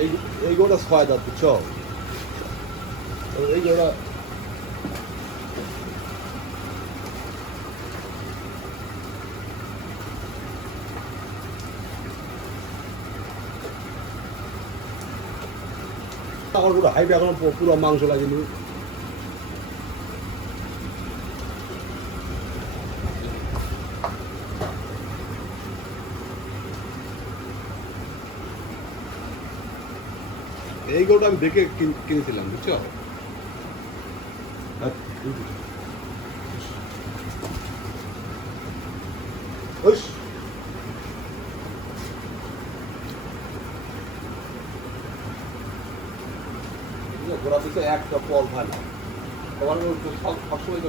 এই এই গরুটা ছয় দাঁত, বুঝছ? এই গরুটা এখন পুরো হাইবে এখন পুরো মাংস লাগেনি এই গরুটা আমি দেখে কিনেছিলাম বুঝছ? একটা পল ভালো। সবসময়